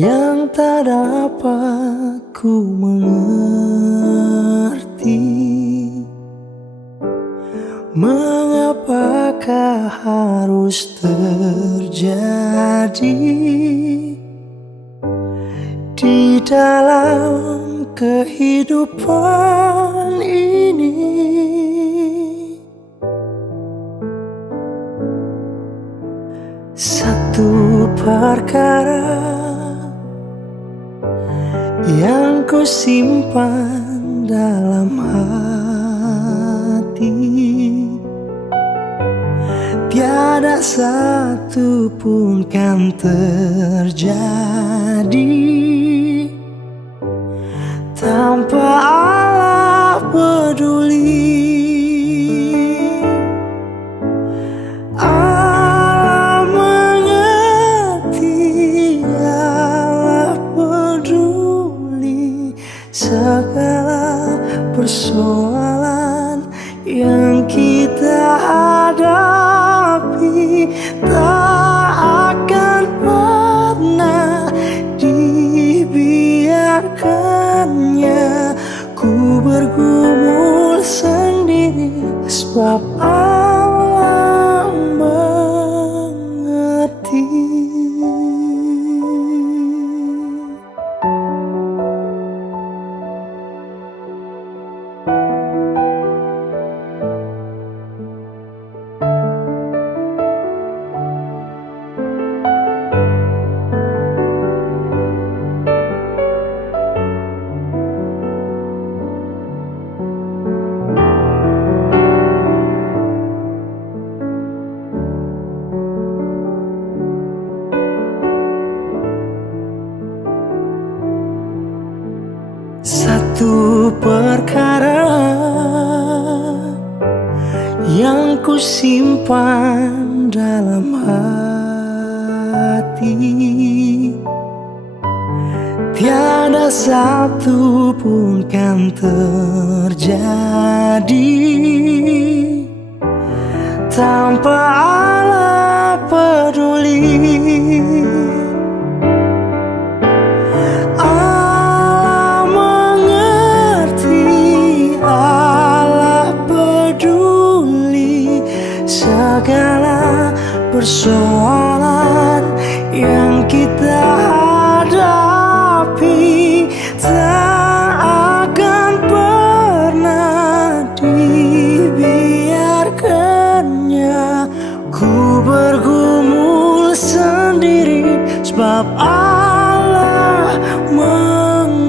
yang tak dapat ku mengerti. Mengapakah harus terjadi di dalam kehidupan ini? Satu perkara yang ku simpan dalam hati, tiada satu pun kan terjadi tanpa Allah peduli. Allah mengerti, Allah peduli segala persoalan yang kita hadapi. Tak akan pernah dibiarkannya ku bergumul sendiri, sebab Allah mengerti. Satu perkara yang ku simpan dalam hati, tiada satu pun kan terjadi tanpa Allah peduli. Segala persoalan yang kita hadapi tak akan pernah dibiarkannya ku bergumul sendiri, sebab Allah mengerti.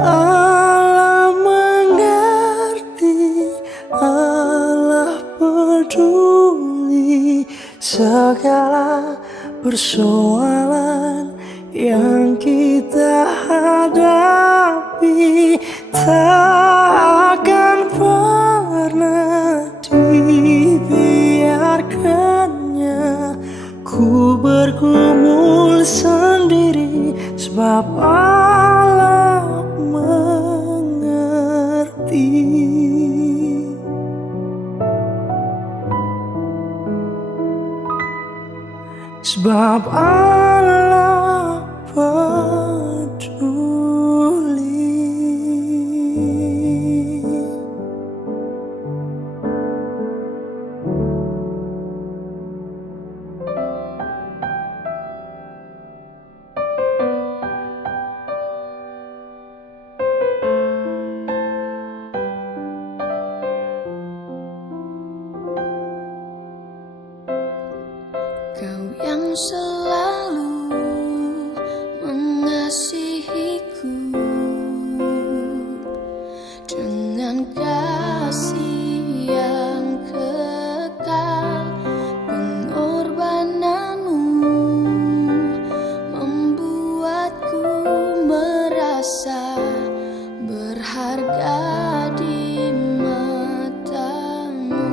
Allah mengerti, Allah peduli segala persoalan yang kita hadapi. Tak akan pernah dibiarkannya ku bergumul sendiri, sebab Allah mengerti. Sebab Allah peduli. Kau yang selalu mengasihiku dengan kasih yang kekal, pengorbananmu membuatku merasa berharga di matamu.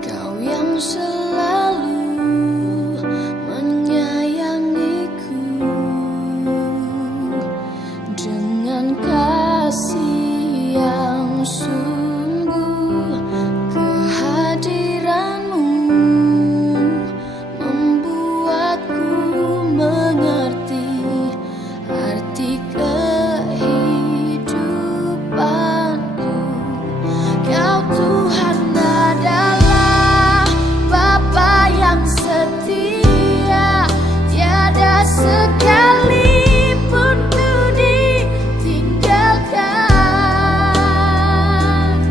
Kau yang selalu menyayangi kasih yang sungguh. Kehadiranmu membuatku mengerti arti kehidupanku. Kau Tuhan adalah Bapa yang setia, tiada sekalipun ku ditinggalkan.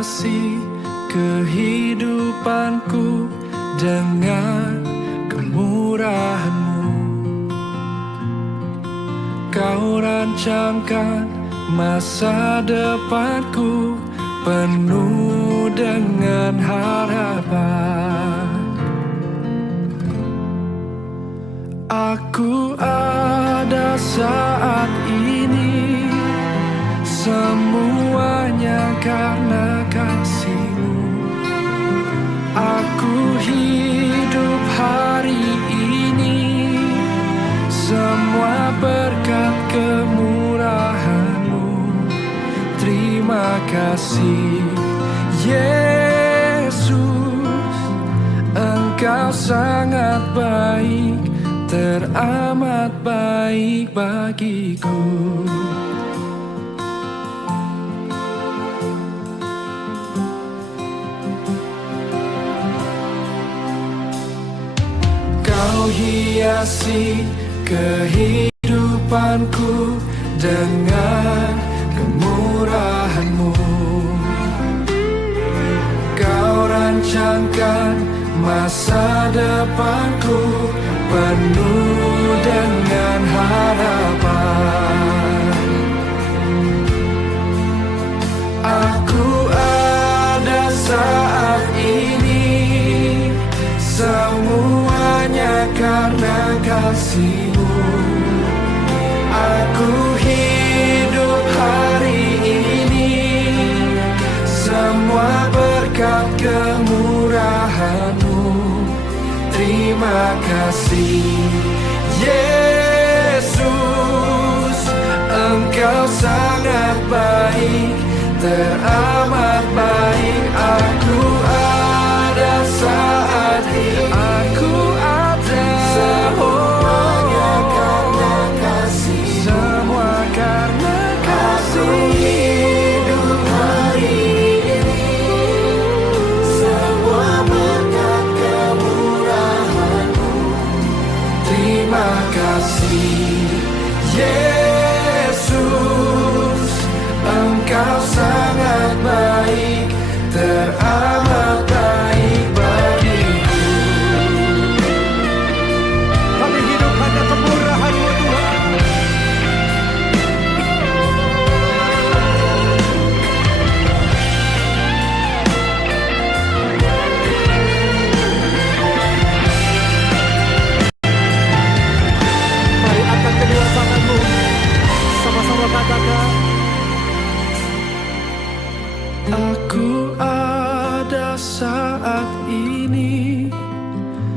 hiasi kehidupanku dengan kemurahan-Mu. Kau rancangkan masa depanku penuh dengan harapan. Aku ada saat ini, semuanya karena kasih-Mu. Aku hidup hari ini, semua berkat kemurahan-Mu. Terima kasih Yesus, Engkau sangat baik, teramat baik bagiku. Kau hiasi kehidupanku dengan kemurahan-Mu. Kau rancangkan masa depanku penuh dengan harapan. Aku ada saat ini, semuanya karena kasih-Mu. Aku hidup hari ini, semua berkat kemurahan-Mu. Terima kasih Yesus, Engkau sangat baik, teramat baik. Aku ada saat ini, aku ada, semuanya karena kasih, semua karena kasih. Aku hidup hari ini, semua berkat kemurahan-Mu. Terima kasih Yesus, Engkau sangat baik, teramat baik bagiku. Kami hidup hanya kemurahan-Mu Tuhan. Mari angkat kedua tangan-Mu, sama-sama katakan. Aku ada saat ini,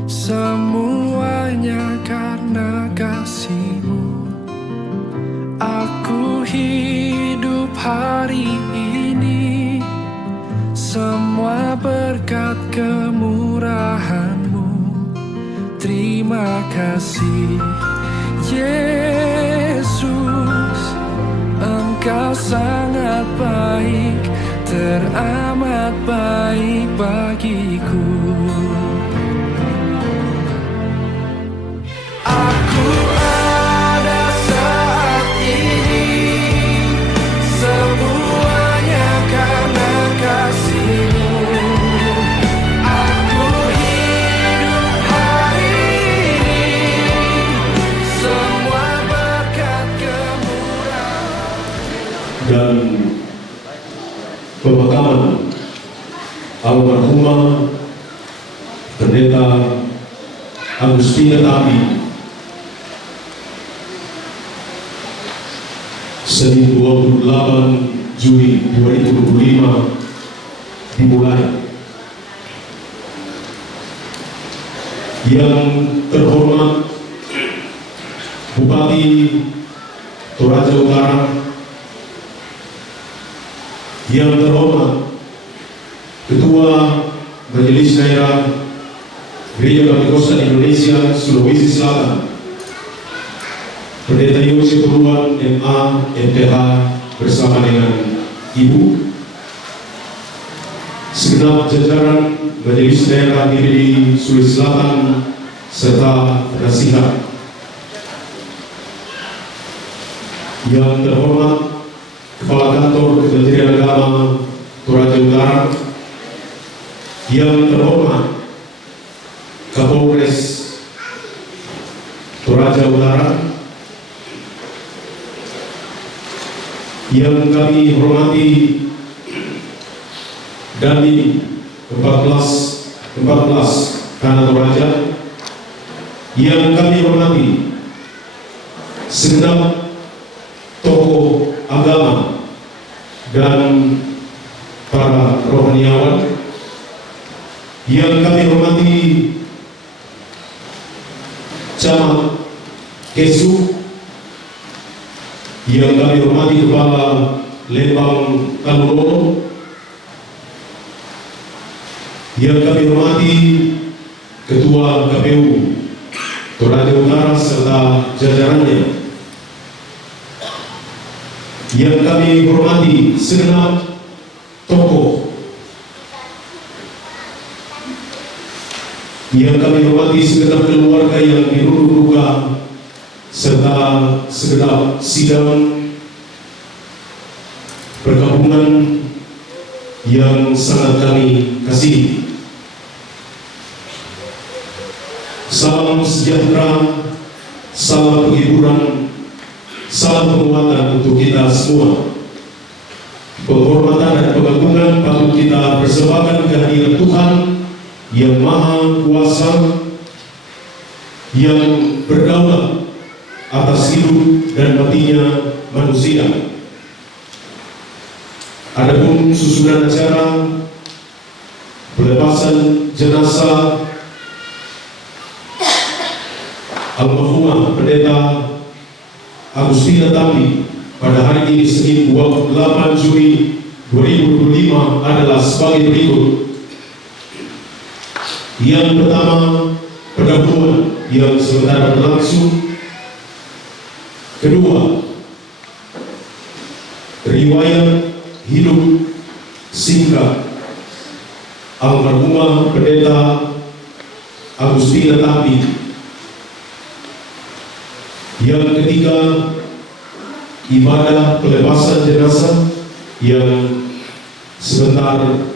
semuanya karena kasih-Mu. Aku hidup hari ini, semua berkat kemurahan-Mu. Terima kasih Yesus, Engkau sangat baik, teramat baik bagiku. Aku ada saat ini, semuanya karena kasih-Mu. Aku hidup hari ini, semua berkat kemurahan. Dan pemakaman almarhumah Pendeta Agustina Tami Senin 28 Juli 2025 dimulai. Yang terhormat Bupati Toraja Utara, yang terhormat Ketua Majelis Daerah Gereja Baptista Indonesia Sulawesi Selatan, Pendeta Yosef Purwan MA MPH bersama dengan Ibu, segenap jajaran Majelis Daerah DPD Sulawesi Selatan serta penasihat, yang terhormat Kepala Kantor Kementerian Agama Toraja Utara, yang terhormat Kapolres Toraja Utara, yang kami hormati Dandim 14 Tanah Toraja, yang kami hormati segenap tokoh agama dan para rohaniawan, yang kami hormati Camat Kesu, yang kami hormati Kepala Lembang Kaloroto, yang kami hormati Ketua KPU Toraja Utara serta jajarannya, yang kami hormati segenap tokoh, yang kami hormati segenap keluarga yang dirundung duka, serta segenap sidang pergabungan yang sangat kami kasihi. Salam sejahtera, salam penghiburan, salam penguatan untuk kita semua. Penghormatan dan pengagungan patut kita persembahkan kehadiran Tuhan yang Maha Kuasa, yang berdaulat atas hidup dan matinya manusia. Adapun susunan acara pelepasan jenazah Almarhumah Pendeta Agustina Tambi pada hari ini Senin 28 Juli 2025 adalah sebagai berikut. Yang pertama, pendahuluan yang sementara berlangsung. Kedua, riwayat hidup singkat Almarhumah Pendeta Agustina Tambi. Yang ketiga, ibadah pelepasan jenazah yang sebentar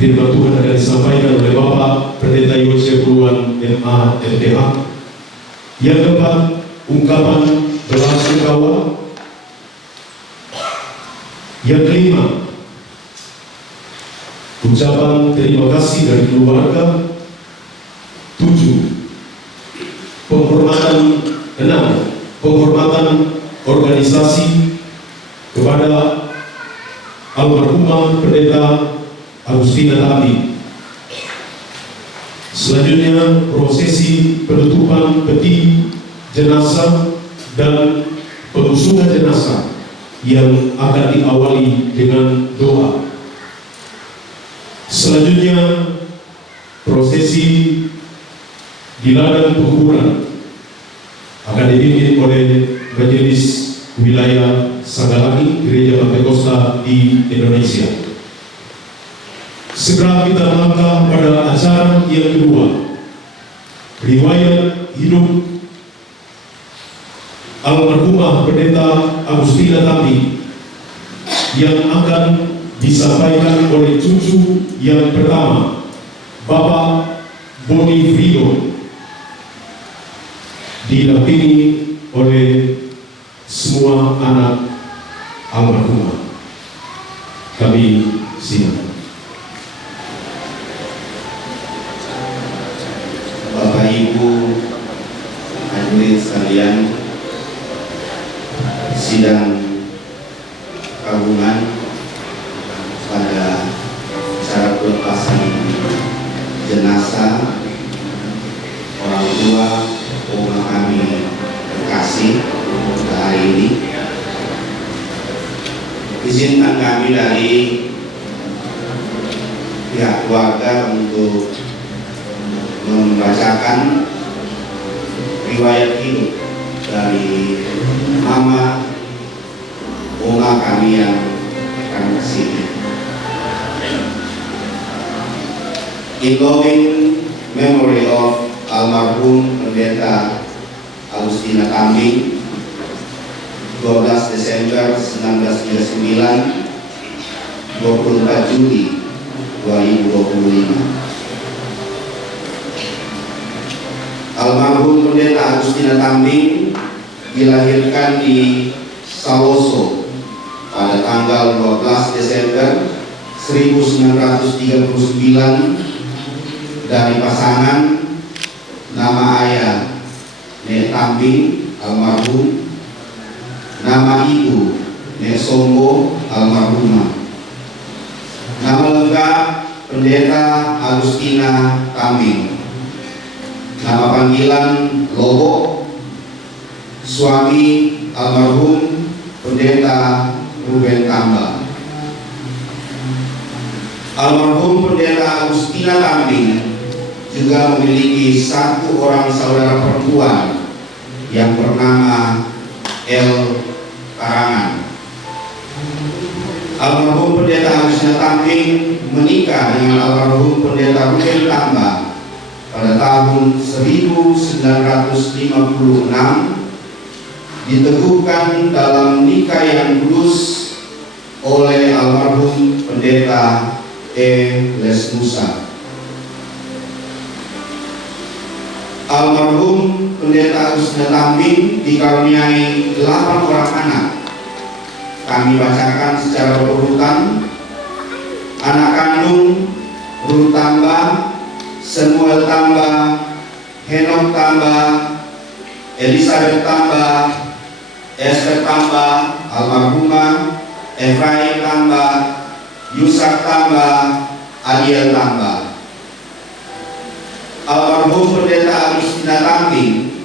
firman Tuhan akan disampaikan oleh Bapak Pendeta Yosef Ruan MA MTH. Yang keempat, ungkapan belasungkawa. Yang kelima, ucapan terima kasih dari keluarga. 7, penghormatan organisasi kepada Almarhumah Pendeta Agustina Tambi. Selanjutnya, prosesi penutupan peti jenazah dan pengusungan jenazah yang akan diawali dengan doa. Selanjutnya, prosesi di ladang penguburan akan dipimpin oleh Majelis Wilayah Sanggalangi Gereja Pantekosta di Indonesia. Segera kita melangkah pada acara yang kedua, riwayat hidup Almarhumah Pendeta Agustina Tambi, yang akan disampaikan oleh cucu yang pertama, Bapak Boni Frido, didampingi oleh semua anak almarhumah. Kami silakan. Bapak Ibu hadirin sekalian, sidang gabungan pada acara pelepasan jenazah orang tua oma kami terkasih hari ini, izinkan kami dari pihak keluarga untuk membacakan riwayat hidup dari mama oma kami yang kami kasihi. In loving memory of Almarhum Pendeta Agustina Tambi, 12 Desember 1939 24 Juli 2025. Almarhum Pendeta Agustina Tambing dilahirkan di Saloso pada tanggal 12 Desember 1939 dari pasangan nama ayah Nek Tambing almarhum, nama ibu Nek Sombo almarhumah. Nama lengkap Pendeta Agustina Tambing. Nama panggilan Lobo. Suami almarhum Pendeta Ruben Tambah. Almarhum Pendeta Agustina Tambing juga memiliki satu orang saudara perempuan yang bernama El Karangan. Almarhum Pendeta Agustina Tambing menikah dengan almarhum Pendeta Ruben Tambah pada tahun 1956, diteguhkan dalam nikah yang kudus oleh almarhum Pendeta Lesmusa. Almarhum Pendeta Agustina Tambing dikaruniai 8 orang anak. Kami bacakan secara berurutan. Anak kandung Ruth Tambah, Samuel Tambah, Henok Tambah, Elizabeth Tambah, Esther Tambah, almarhumah, Efraim Tambah, Yusak Tambah, Adiel Tambah. Almarhum Pendeta Agustina Tambing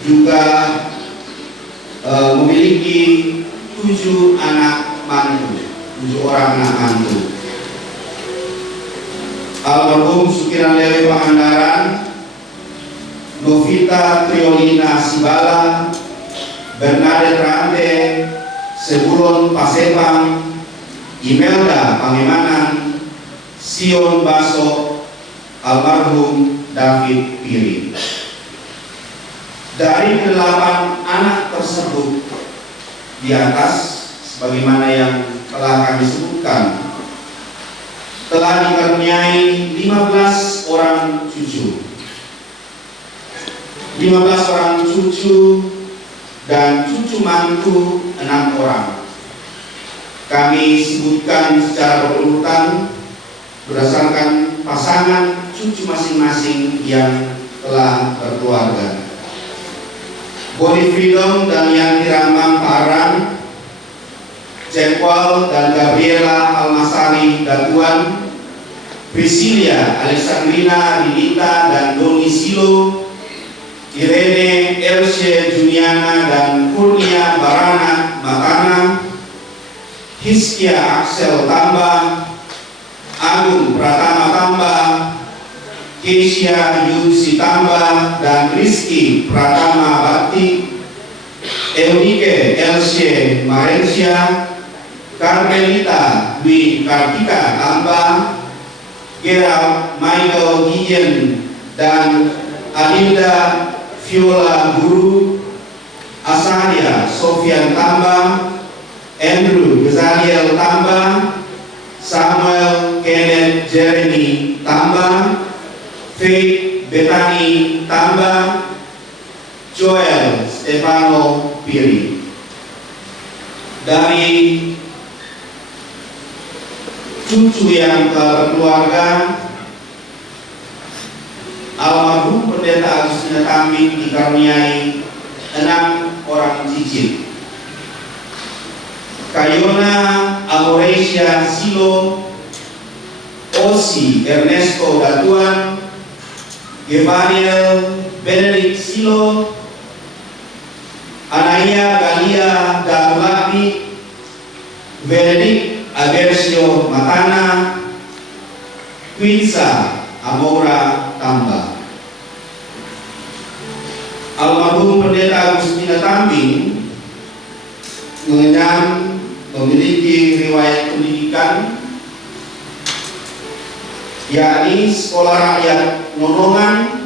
juga memiliki 7 anak mantu, 7 orang anak mantu. Almarhum Sukiran Lewi Pangandaran, Novita Triolina Sibala, Bernadette Rande, Sebulon Pasepang, Imelda Pangemanan, Sion Baso, almarhum David Piri. Dari 8 anak tersebut di atas, sebagaimana yang telah kami sebutkan, telah dikaruniai 15 orang cucu. 15 orang cucu dan cucu mantu 6 orang. Kami sebutkan secara berurutan berdasarkan pasangan cucu masing-masing yang telah berkeluarga. Boni Freedom dan Yanti Rambang Parang, Jackwal dan Gabriela Almasari Datuan, Priscilia Alexandrina Rinita dan Doni Silo, Irene Elshe Juniana dan Kurnia Barana Matana, Hiskia Axel Tambah, Agung Pratama Tambah, Keisha Yusi Tambah dan Rizky Pratama Bakti, Eunike Elshe Marensia, Carmelita Dwi Kartika Tambah, Gerald Michael Giyen dan Adinda Viola Guru, Asaria Sofian Tambah, Andrew Bezaliel Tambah, Samuel Kenneth Jeremy Tambah, Faith Bethany Tambah, Joel Stefano Piri. Dari cucu yang telah berkeluarga, almarhum Pendeta Agustina Tambing dikaruniai 6 orang cicit. Kayona Amoresia Silo, Osi Ernesto Datuan, Gevariel Benedict Silo, Anaya Galia Darulapi, Benedict Agersio Matana, Quinsa Amora Tambah. Almarhum Pendeta Agustina Tambing mengenyam memiliki riwayat pendidikan, yakni Sekolah Rakyat Nonongan,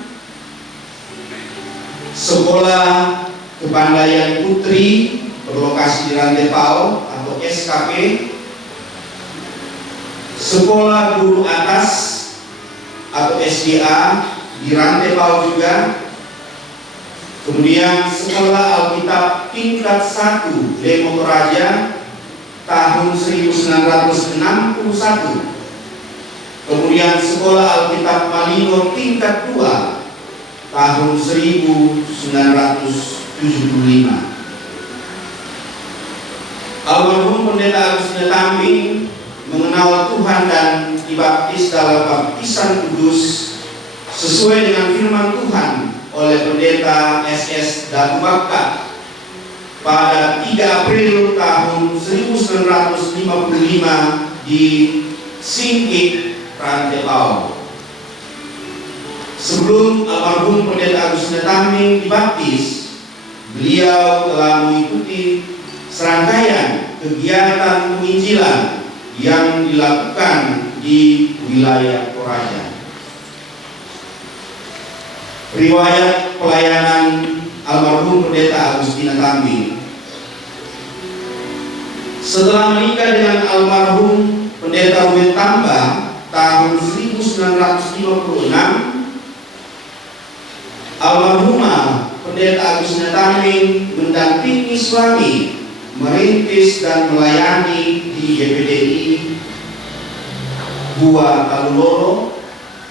Sekolah Kepandaian Putri berlokasi di Rantepao atau SKP, Sekolah Guru Atas atau SDA di Rantepao juga. Kemudian Sekolah Alkitab tingkat 1 Lemo Toraja tahun 1961. Kemudian Sekolah Alkitab Malingo tingkat 2 tahun 1975. Almarhum Pendeta Agustina Tambing mengenal Tuhan dan dibaptis dalam baptisan kudus sesuai dengan firman Tuhan oleh Pendeta SS Dagu Bakka pada 3 April tahun 1955 di Singkik, Rantepao. Sebelum almarhum Pendeta Agustina Tambing dibaptis, beliau telah mengikuti serangkaian kegiatan penginjilan yang dilakukan di wilayah Toraja. Riwayat pelayanan almarhum Pendeta Agustina Tambing. Setelah menikah dengan almarhum Pendeta Ruben Tamba tahun 1956, almarhumah Pendeta Agustina Tambing mendampingi suami merintis dan melayani di GPDI Gua Talulolo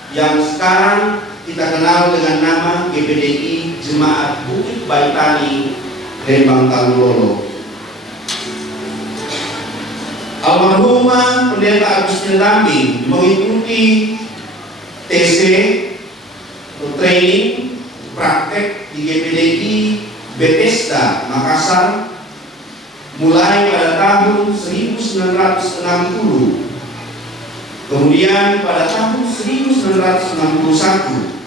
yang sekarang kita kenal dengan nama GPDI Jemaat Bukit Baitani Lembang Talulolo. Almarhumah Pendeta Agustina Tambing mengikuti TC atau training praktek di GPDI Bethesda Makassar mulai pada tahun 1960. Kemudian pada tahun 1961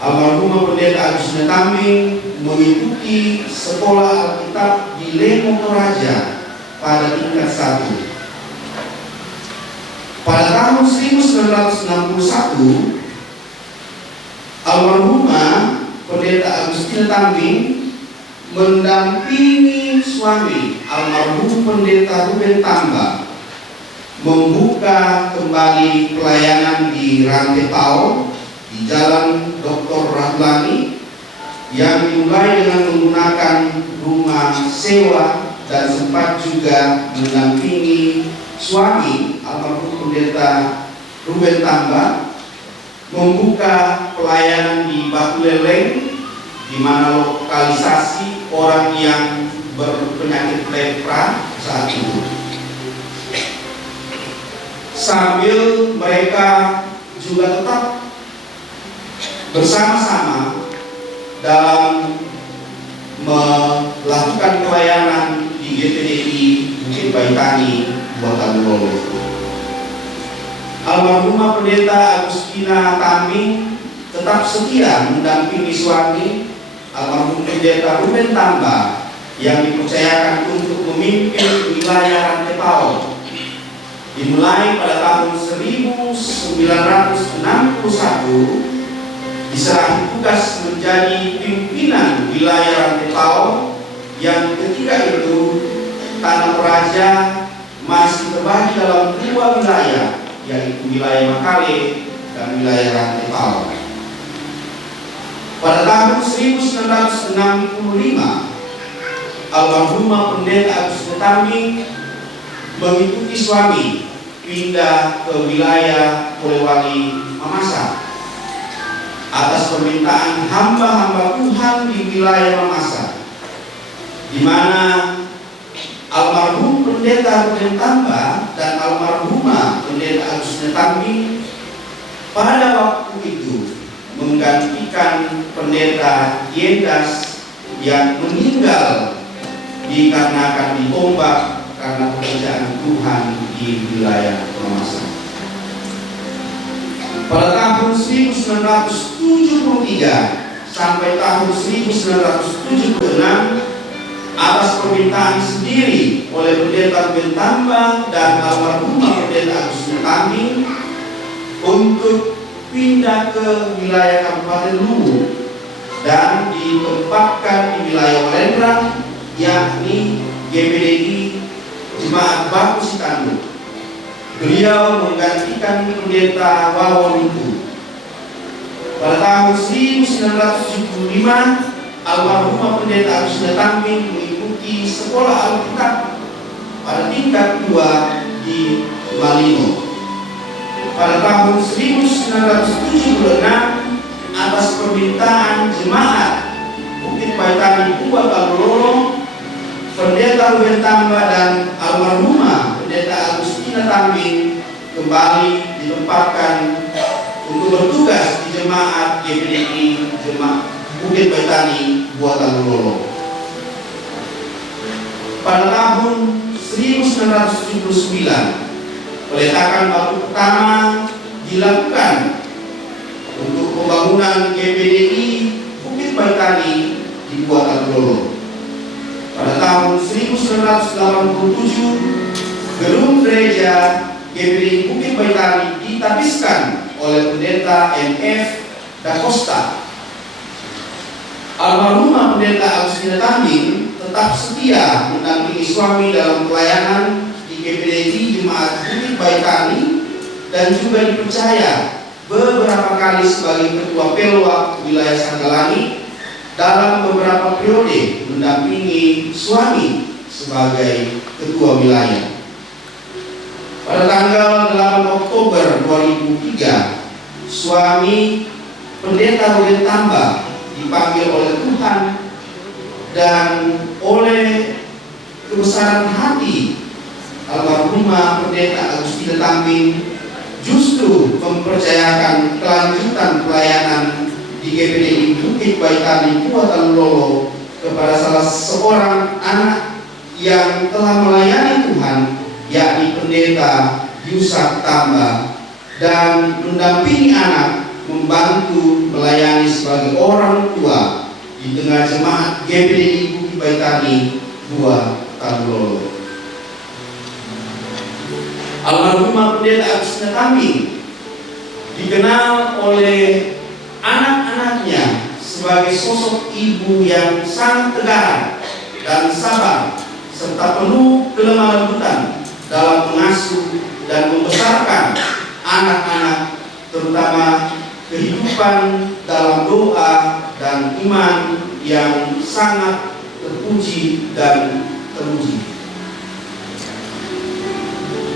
almarhumah Pendeta Agustina Tambing mengikuti Sekolah Alkitab di Lemo Toraja pada tingkat 1. Pada tahun 1961 almarhumah Pendeta Agustina Tambing mendampingi suami almarhum Pendeta Ruben Tamba membuka kembali pelayanan di Rantepao di Jalan Dr. Rahulani yang dimulai dengan menggunakan rumah sewa dan sempat juga mendampingi suami almarhum Pendeta Ruben Tamba membuka pelayanan di Batu Leleng, di mana lokalisasi orang yang berpenyakit lepra saat itu. Sambil mereka juga tetap bersama-sama dalam melakukan pelayanan di GPDI Bukit Baitani, Gua Talulolo. Almarhumah Pendeta Agustina Tambing tetap setia mendampingi suami almarhum Pendeta Ruben Tamba yang dipercayakan untuk memimpin wilayah Rantepao. Dimulai pada tahun 1961 diserahi tugas menjadi pimpinan wilayah Rantepao yang ketika itu Tanah Toraja masih terbagi dalam 2 wilayah, yaitu wilayah Makale dan wilayah Rantepao. Pada tahun 1965 almarhumah Pendeta Agustina Tambing mengikuti suami pindah ke wilayah Polewali Mamasa atas permintaan hamba-hamba Tuhan di wilayah Mamasa, di mana almarhum Pendeta Ruben Tamba dan almarhumah Pendeta Agustina Tambing pada waktu itu menggantikan Pendeta Yendas yang meninggal dikarenakan ditombak karena pekerjaan Tuhan di wilayah Mamasa. Pada tahun 1973 sampai tahun 1976 atas permintaan sendiri oleh Pendeta Ruben Tamba dan almarhumah Pendeta Agustina Tambing untuk pindah ke wilayah Kabupaten Luwu dan ditempatkan di wilayah Walendrang, yakni GPDI Jemaat Baku Sitandu. Beliau menggantikan Pendeta Wawon itu. Pada tahun 1975, almarhumah Pendeta Agustina Tambing mengikuti sekolah Alkitab pada tingkat 2 di Malino. Pada tahun 1976, atas permintaan jemaat Bukit Baitani Buah Kalulolo, Pendeta Ruben Tamba dan almarhumah Pendeta Agustina Tambing kembali ditempatkan untuk bertugas di jemaat GPDI Jemaat Bukit Baitani Buah Kalulolo. Pada tahun 1979, peletakan batu pertama dilakukan untuk pembangunan GPDI Bukit Baitani di Buah Kalulolo. Pada tahun 1987, gedung gereja GPDI Bukit Baitani ditapiskan oleh Pendeta MF Da Costa. Almarhumah Pendeta Agustina Tambing tetap setia mendampingi suami dalam pelayanan di GPDI Jemaat Bukit Baitani dan juga dipercaya beberapa kali sebagai ketua pelwak wilayah Sanggalangi dalam beberapa periode mendampingi suami sebagai ketua wilayah. Pada tanggal 8 Oktober 2003, suami Pendeta Ruben Tamba dipanggil oleh Tuhan dan oleh kebesaran hati almarhumah Pendeta Agustina Tambing justru mempercayakan kelanjutan pelayanan di GPDI Bukit Baitani Buah Kalulolo kepada salah seorang anak yang telah melayani Tuhan, yakni Pendeta Yusak Tamba, dan mendampingi anak membantu melayani sebagai orang tua di tengah jemaat GPDI Bukit Baitani Buah Kalulolo. Almarhumah Pendeta Agustina Tambing dikenal oleh anak-anaknya sebagai sosok ibu yang sangat tegar dan sabar serta penuh kelemah lembutan dalam mengasuh dan membesarkan anak-anak, terutama kehidupan dalam doa dan iman yang sangat terpuji dan teruji.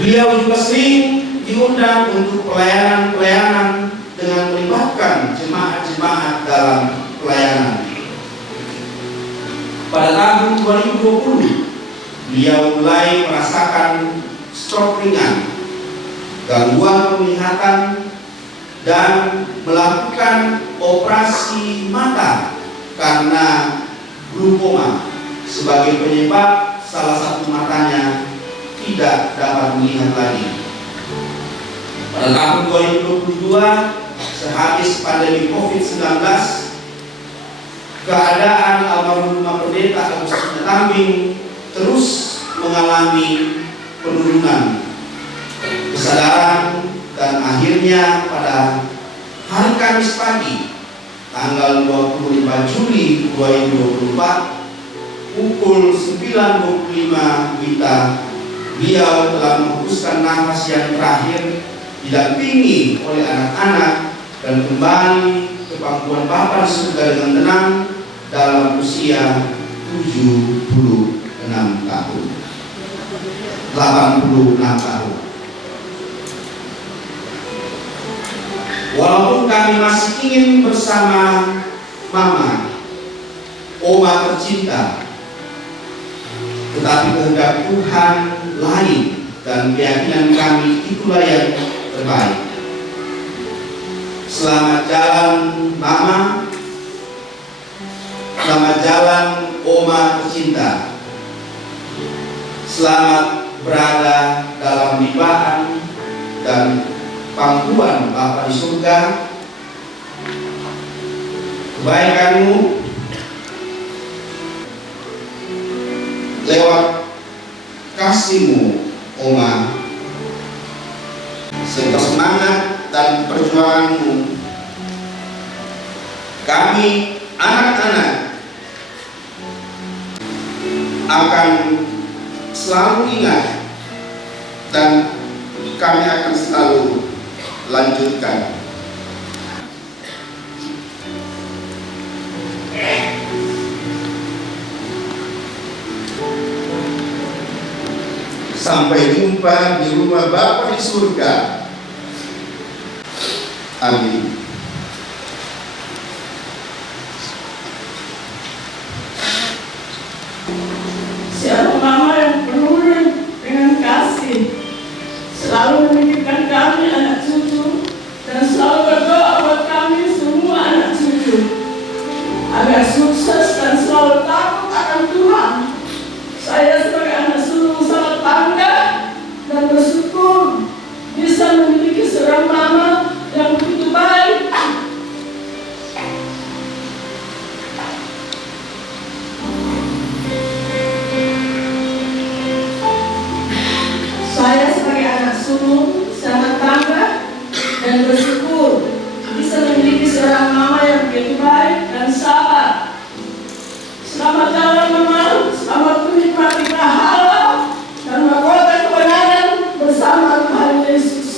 Beliau juga sering diundang untuk pelayanan-pelayanan dengan melibatkan jemaat-jemaat dalam pelayanan. Pada tahun 2020, beliau mulai merasakan stroke ringan, gangguan penglihatan, dan melakukan operasi mata karena glaukoma sebagai penyebab salah satu matanya tidak dapat melihat lagi. Pada tahun 2022, sehabis pandemi COVID-19, keadaan almarhumah Pendeta Agustina Tambing terus mengalami penurunan kesadaran, dan akhirnya pada hari Kamis pagi tanggal 25 Juli 2024 pukul 9.25 WITA, beliau telah menghembuskan nafas yang terakhir didampingi oleh anak-anak dan kembali ke pangkuan Bapa di surga dengan tenang dalam usia 76 tahun. 86 tahun. Walaupun kami masih ingin bersama Mama, Oma tercinta, tetapi kehendak Tuhan lain dan keyakinan kami itulah yang terbaik. Selamat jalan Mama, selamat jalan Oma tercinta. Selamat berada dalam limpahan dan pangkuan Bapa di surga. Kebaikanmu lewat kasihmu, Oma, serta semangat dan perjuanganmu, kami anak-anak akan selalu ingat dan kami akan selalu lanjutkan. Sampai jumpa di rumah Bapa di surga. Amin. Siapa mama yang penuh dengan kasih, selalu memikirkan kami anak cucu, dan selalu berdoa buat kami semua anak cucu, agar sukses dan selalu takut akan Tuhan. Saya sebagai anak sulung sangat bangga dan bersyukur bisa memiliki seorang mama yang begitu baik. Saya sebagai anak sulung sangat bangga dan bersyukur bisa memiliki seorang mama yang begitu baik dan sabar. Selamat jalan mama, selamat menikmati pahala dan mahkota kebenaran bersama Tuhan Yesus.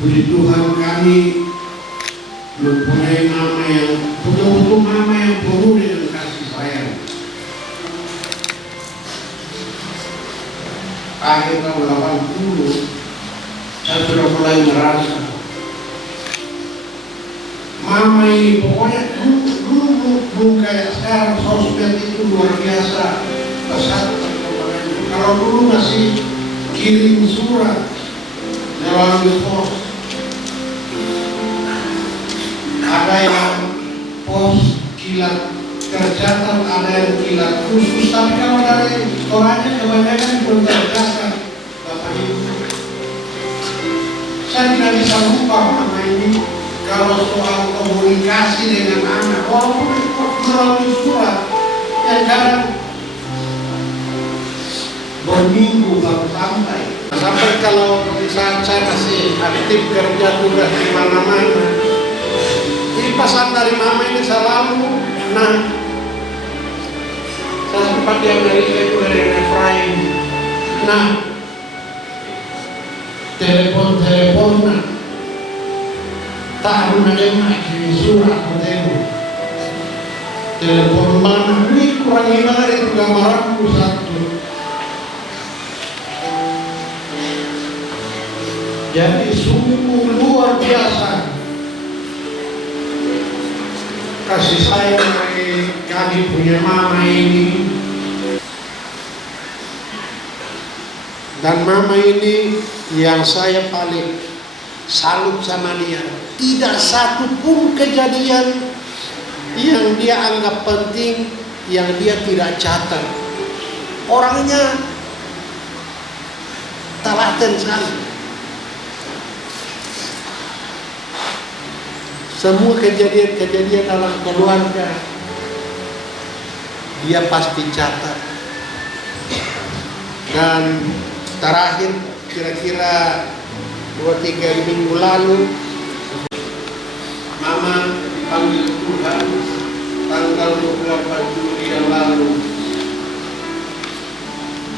Puji Tuhan, kami mempunyai mama yang betul-betul mama yang penuh dengan kasih sayang. Akhir tahun 80 saya sudah mulai merasa mama ini pokoknya dulu kayak sekarang sosmed itu luar biasa pesat. Kalau dulu masih kirim surat melalui pos, ada yang pos kilat tercatat, ada yang kilat khusus, tapi kalau dari orangnya kebanyakan belum tercatat. Bapak Ibu, saya tidak bisa lupa mama ini kalau soal komunikasi dengan anak, walaupun melalui surat yang kadang berminggu baru sampai. Sampai kalau saat saya masih aktif kerja tugas di mana-mana, jadi pesan dari mama ini selalu, nah, saya sempat di Amerika itu dari Efraim, nah, telepon nah, tak ada yang kirim surat bertemu, telepon mana, ini kurang hilang itu gambaranku satu. Jadi sungguh luar biasa kasih sayang dari kami punya mama ini. Dan mama ini yang saya paling salut sama dia. Tidak satu pun kejadian yang dia anggap penting yang dia tidak catat. Orangnya telaten sekali. Semua kejadian-kejadian dalam keluarga dia pasti catat. Dan terakhir kira-kira 2-3 minggu lalu mama dipanggil Tuhan tanggal 28 Juli yang lalu.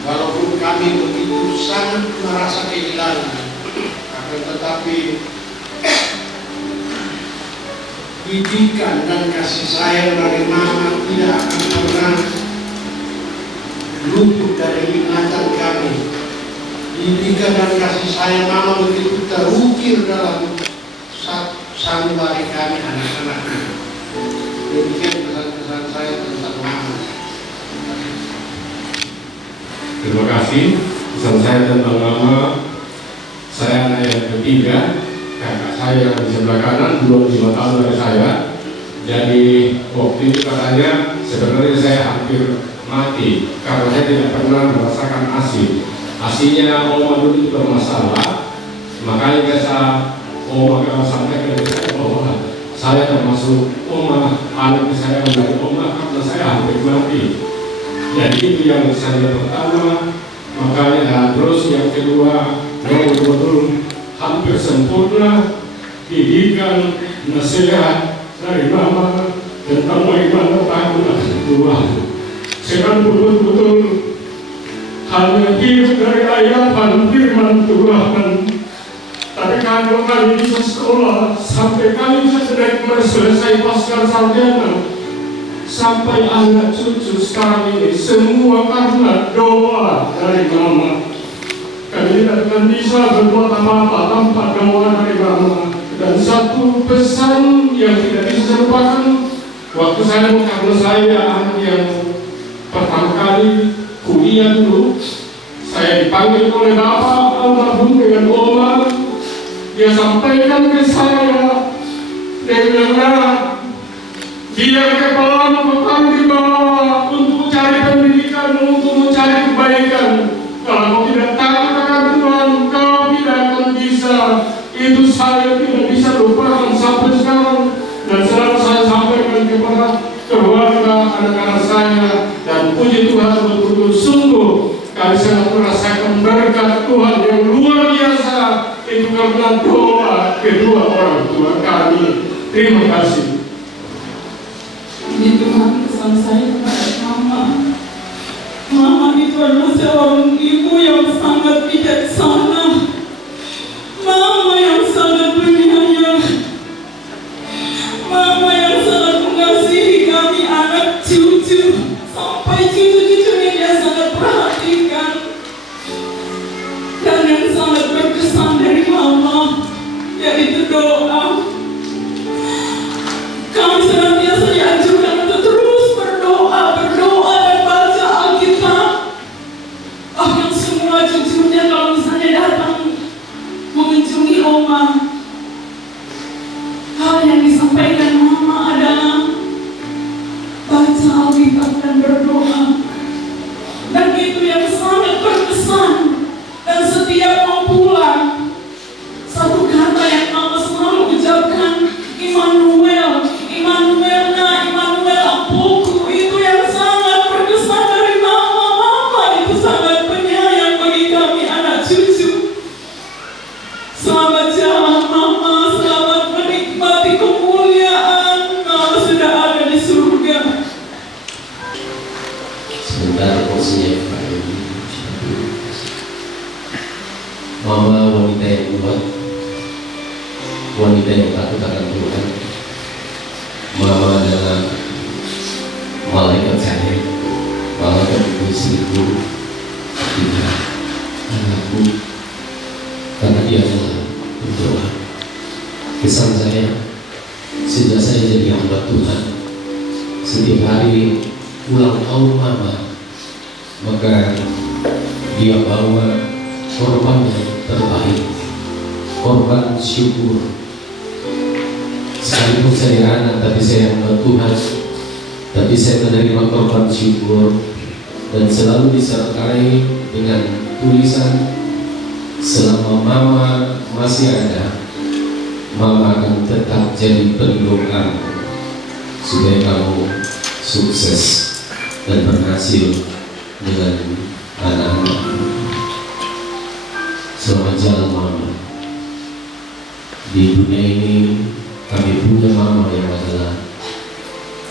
Walaupun kami begitu sangat merasa kehilangan, akan tetapi didikan dan kasih sayang dari mama tidak akan pernah luput dari ingatan kami. Didikan dan kasih sayang mama begitu terukir dalam sanubari kami anak-anak. Demikian pesan-pesan saya tentang mama. Terima kasih. Pesan saya tentang mama. Saya anak yang ketiga. Kakak saya di sebelah kanan 25 tahun dari saya. Jadi waktu itu katanya sebenarnya saya hampir mati karena saya tidak pernah merasakan ASI. ASInya oma dulu bermasalah, makanya biasa oma kalau sampaikan ke saya bahwa saya termasuk oma, anak saya menjadi oma karena saya hampir mati. Jadi itu yang saya pertama, makanya terus yang kedua betul-betul hampir sempurna didikan nasihat dari mama tentang bagaimana takut Tuhan. Saya kan betul-betul hanya hidup dari ayatan firman Tuhan. Tapi kalau kami bisa sekolah, sampai kami bisa benar-benar selesai pasca sarjana, sampai anak cucu sekarang ini, semua karena doa dari mama. Kami tidak akan bisa berbuat apa-apa tanpa doa dari mama. Dan satu pesan yang tidak bisa dilupakan, waktu karena saya anak yang pertama kali kuliah dulu, saya dipanggil oleh bapak almarhum dengan oma. Dia sampaikan ke saya, dia bilang, dia kepala petang di bawah untuk cari pendidikan, untuk mencari kebaikan. Kalau kau tidak takut akan Tuhan, kau tidak akan bisa. Itu saya tidak bisa lupakan sampai sekarang. Dan selalu saya sampaikan kepada keluarga, anak-anak saya. Dan puji Tuhan, betul-betul sungguh kami sangat merasakan berkat Tuhan yang luar biasa. Itu karena doa kedua orang tua kami. Terima kasih. Ini Tuhan, pesan saya kepada mama. Mama itu adalah seorang ibu yang sangat bijaksana. Mama yang sangat penyayang. Mama yang sangat mengasihi kami anak cucu. Sampai cucu-cucunya dia sangat perhatikan. Dan yang sangat berkesan dari mama, yaitu doa. Kami senantiasa dianjurkan untuk terus berdoa dan baca Alkitab. Bahkan semua cucunya kalau misalnya datang mengunjungi oma, hal yang disampaikan mama adalah baca Alkitab dan berdoa. Dan itu yang sangat berkesan. Dan setiap mau pulang, satu kata yang mama selalu ucapkan, Immanuel, Immanuel na, Immanuel Apoku. Itu yang sangat berkesan dari mama. Mama itu sangat penyayang bagi kami anak cucu. Selamat jalan mama, selamat menikmati kemuliaan. Mama sudah ada di surga. Sebentar porsinya Pak Yudi. Mama wanita yang kuat, wanita yang takut akan Tuhan. Mama adalah malaikat saya, malaikat istriku, ketika anakku, karena dia adalah berdoa. Kesan saya, sejak saya jadi hamba Tuhan, setiap hari ulang tahun mama, maka dia bawa korban yang terbaik, korban syukur. Sekalipun saya anak, tapi saya hamba Tuhan, tapi saya menerima korban syukur. Dan selalu disertai dengan tulisan, selama mama masih ada, mama akan tetap jadi pendoa supaya kamu sukses dan berhasil dengan anak-anak. Selamat jalan mama. Di dunia ini kami punya mama yang adalah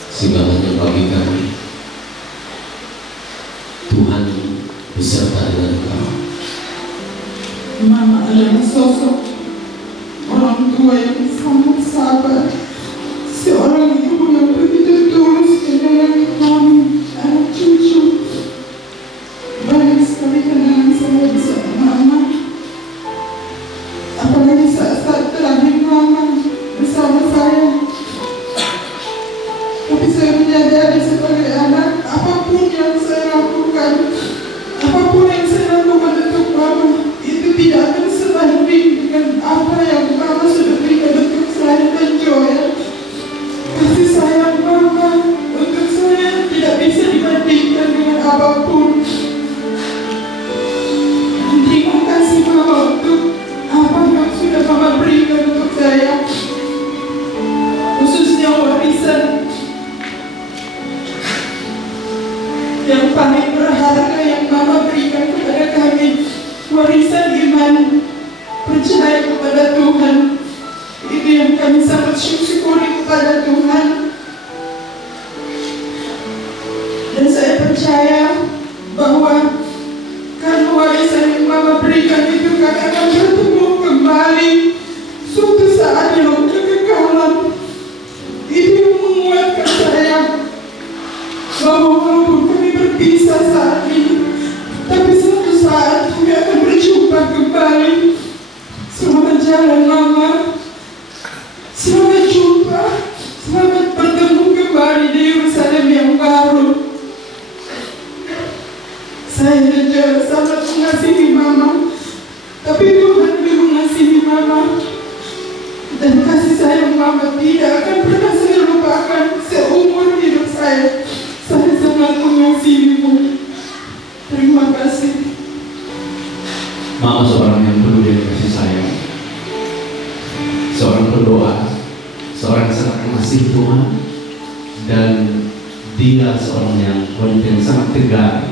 segalanya bagi kami. Tuhan beserta dengan kau. Mama adalah sosok orang tua yang sangat sabar, seorang ibu yang begitu tulus menyayangi kami anak cucu. Banyak sekali kenangan saya bersama mama, apalagi saat-saat terakhir mama bersama saya. Tapi saya menyadari sebagai anak, apapun yang saya lakukan, apapun yang saya lakukan untuk mama, itu tidak akan sebanding dengan apa yang mama sudah berikan untuk saya dan Joel. Kasih sayang mama untuk saya tidak bisa dibandingkan dengan apapun. Terima kasih mama untuk apa yang sudah mama berikan untuk saya, khususnya warisan yang paling berharga yang mama berikan kepada kami, warisan iman, percaya kepada Tuhan. Itu yang kami sangat syukuri kepada Tuhan. kembali. Selamat jalan Mama. Selamat jumpa. Selamat bertemu kembali di Yerusalem yang baru. Saya jujur sangat mengasihi Mama, tapi Tuhan lebih mengasihi Mama. Dan kasih sayang Mama tidak akan pernah saya lupakan seumur hidup saya. Saya sangat mengasihimu. Terima kasih. Mama seorang yang penuh dengan kasih sayang, seorang pendoa, seorang yang sangat mengasihi Tuhan, dan dia seorang yang wanita yang sangat tegar,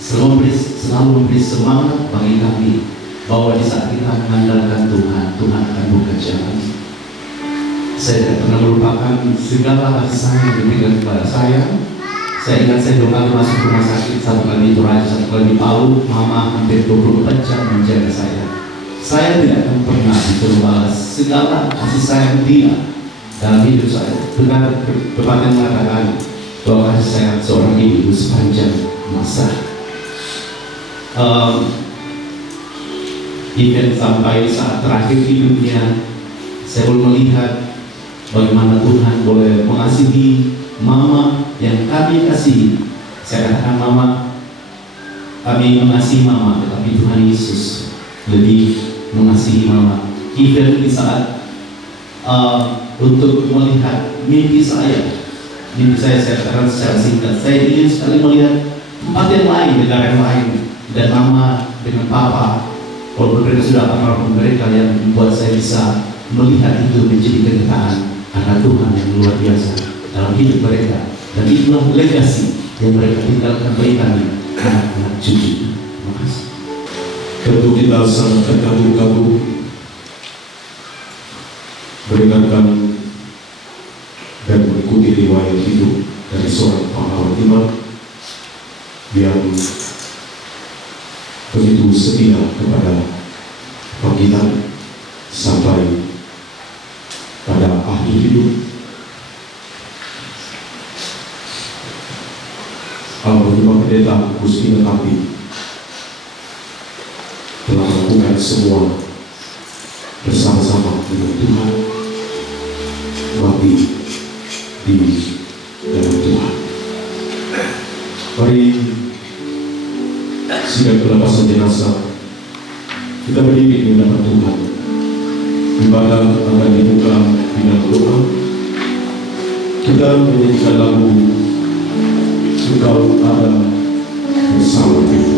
selalu memberi semangat bagi kami bahwa di saat kita mengandalkan Tuhan, Tuhan akan buka jalan. Saya tidak pernah melupakan segala kasih sayang yang diberikan kepada saya. Saya ingat saya 2 kali masuk rumah sakit, 1 kali di Toraja, 1 kali di Palu. Mama hampir 24 jam menjaga saya. Saya tidak akan pernah bisa membalas segala kasih sayang dia dalam hidup saya. Benar berbagai mengatakan bahwa kasih sayang seorang ibu sepanjang masa. Even sampai saat terakhir hidupnya, saya boleh melihat bagaimana Tuhan boleh mengasihi Mama yang kami kasihi. Saya katakan Mama, kami mengasihi Mama, tetapi Tuhan Yesus lebih mengasihi Mama. Even di saat untuk melihat mimpi saya katakan secara singkat, saya ingin sekali melihat tempat yang lain, negara yang lain, dan Mama dengan Papa, walaupun mereka sudah almarhum, mereka yang membuat saya bisa melihat itu menjadi kenyataan anak Tuhan yang luar biasa dalam hidup mereka, dan itulah legasi yang mereka tinggalkan bagi kami, anak-anak cucu. Terima kasih. Tentu kita sangat terkagum-kagum mendengarkan dan mengikuti riwayat hidup dari seorang pahlawan iman yang begitu setia kepada panggilan sampai pada akhir hidup. Almarhum Pendeta Agustina Tapi telah melakukan semua bersama-sama dengan Tuhan, mati di dalam Tuhan. Mari sidang pelepasan jenazah kita berdiri di hadapan Tuhan. Ibadah akan dibuka dengan doa. Kita menyanyikan lagu Engkau ada bersama kita.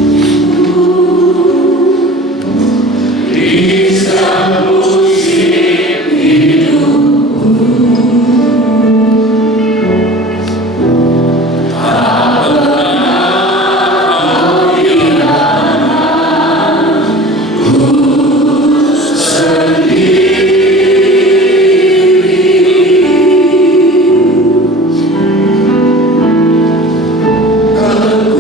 Aku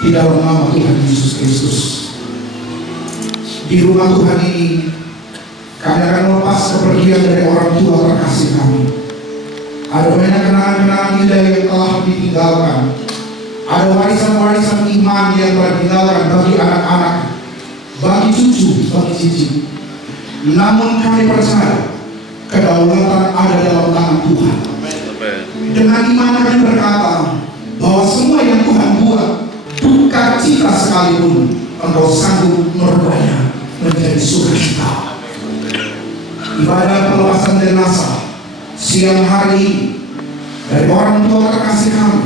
di dalam nama Tuhan Yesus Kristus. Di rumah Tuhan ini kami akan melepas kepergian dari orang tua terkasih kami. Ada banyak kenangan-kenangan indah yang telah ditinggalkan. Ada warisan-warisan iman yang telah ditinggalkan bagi anak-anak, bagi cucu, bagi cicit. Namun kami percaya kedaulatan ada dalam tangan Tuhan. Dengan iman kami berkata bahwa semua yang Tuhan buat, duka cita sekalipun, Engkau sanggup merubahnya menjadi sukacita. Ibadah pelepasan jenazah siang hari ini dari orang tua terkasih kami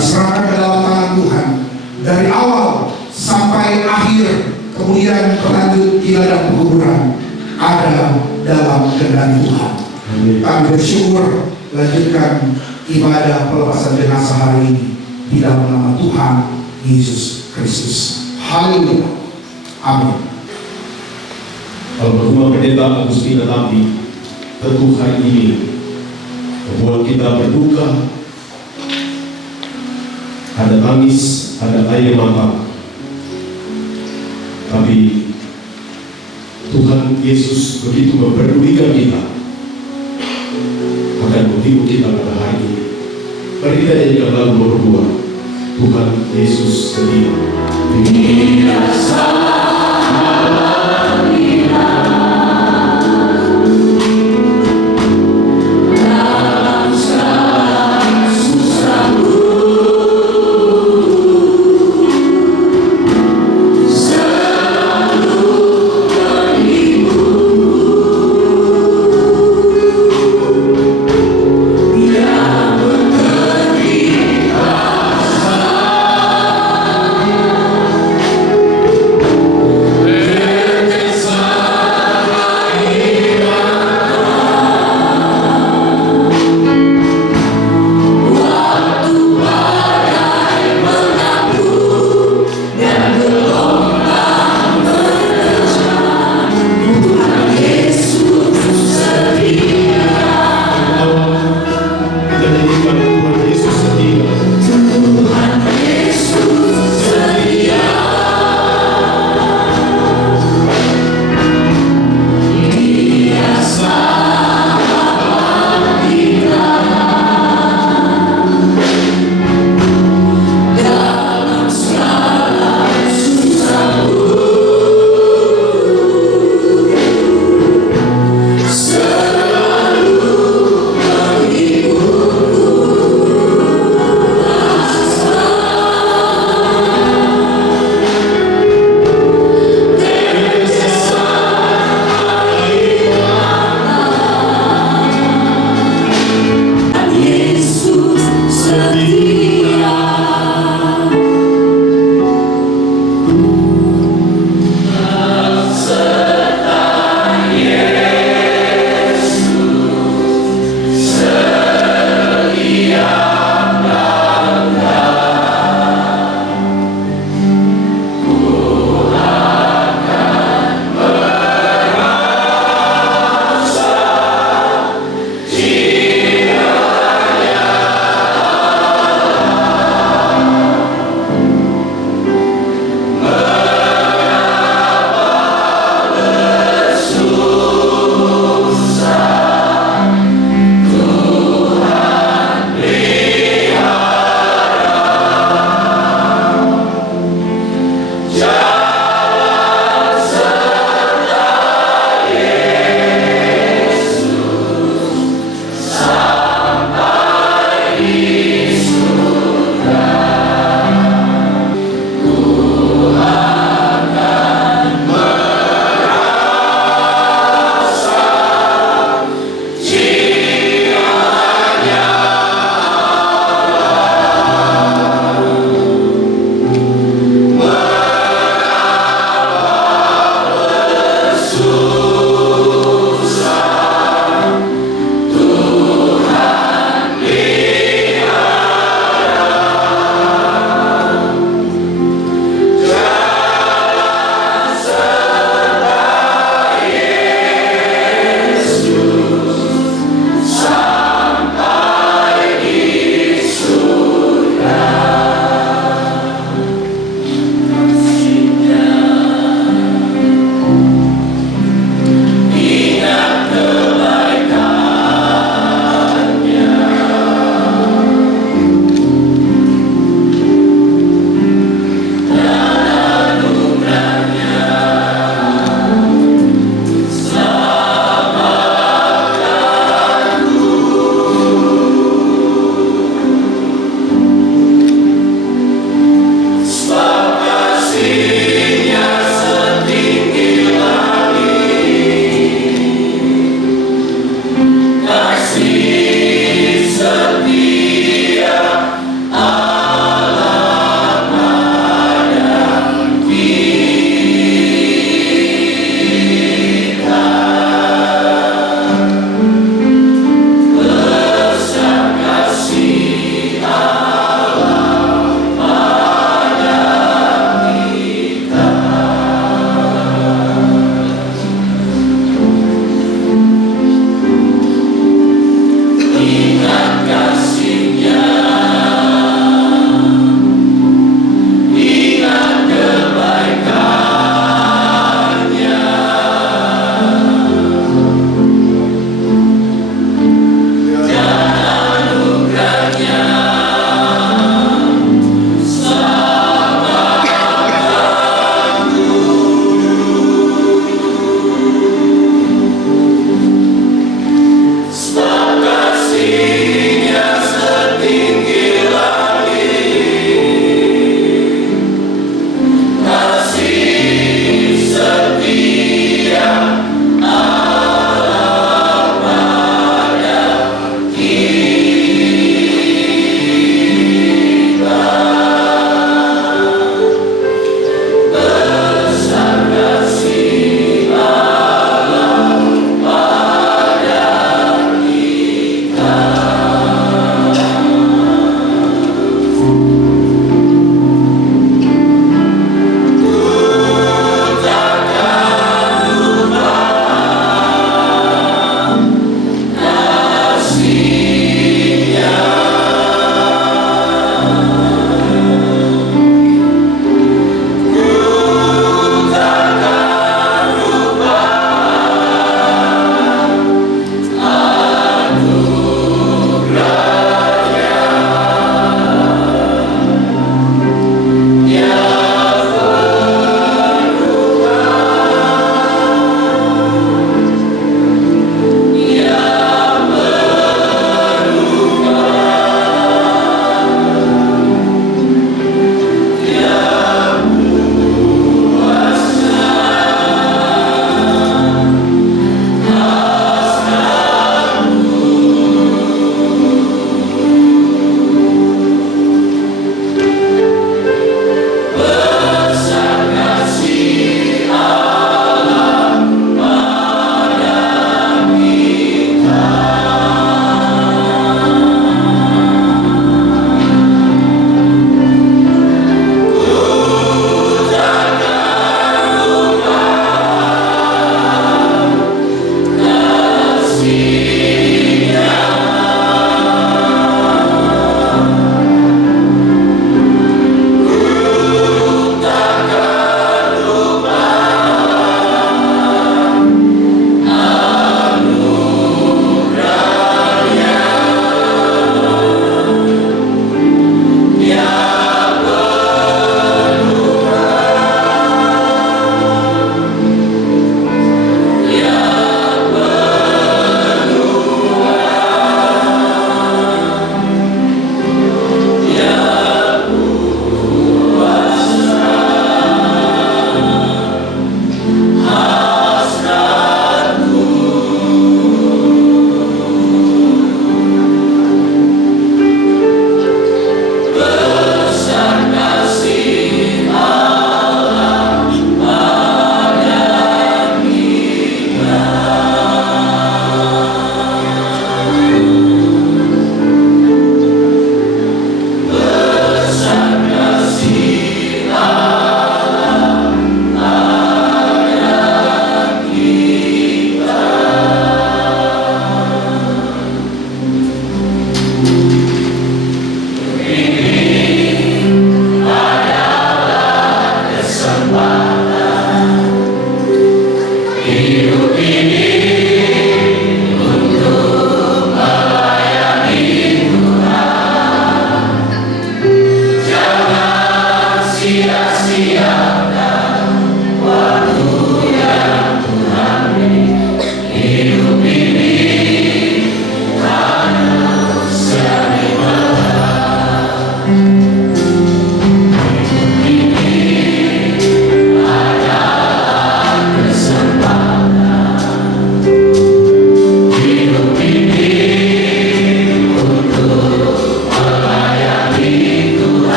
serahkan ke dalam tangan Tuhan dari awal sampai akhir, kemudian berlanjut hingga dan penguburan ada dalam kendali Tuhan. Kami bersyukur lanjutkan ibadah pelepasan jenazah hari ini di dalam nama Tuhan Yesus Kristus. Haleluya. Amin. Almarhumah Pendeta Agustina Tambi tentu hari ini membuat kita berduka. Ada tangis, ada air mata, tapi Tuhan Yesus begitu memperdulikan kita akan motif kita pada hari ini. Mari kita nyanyikan lagu nomor 2, Tuhan Yesus setia.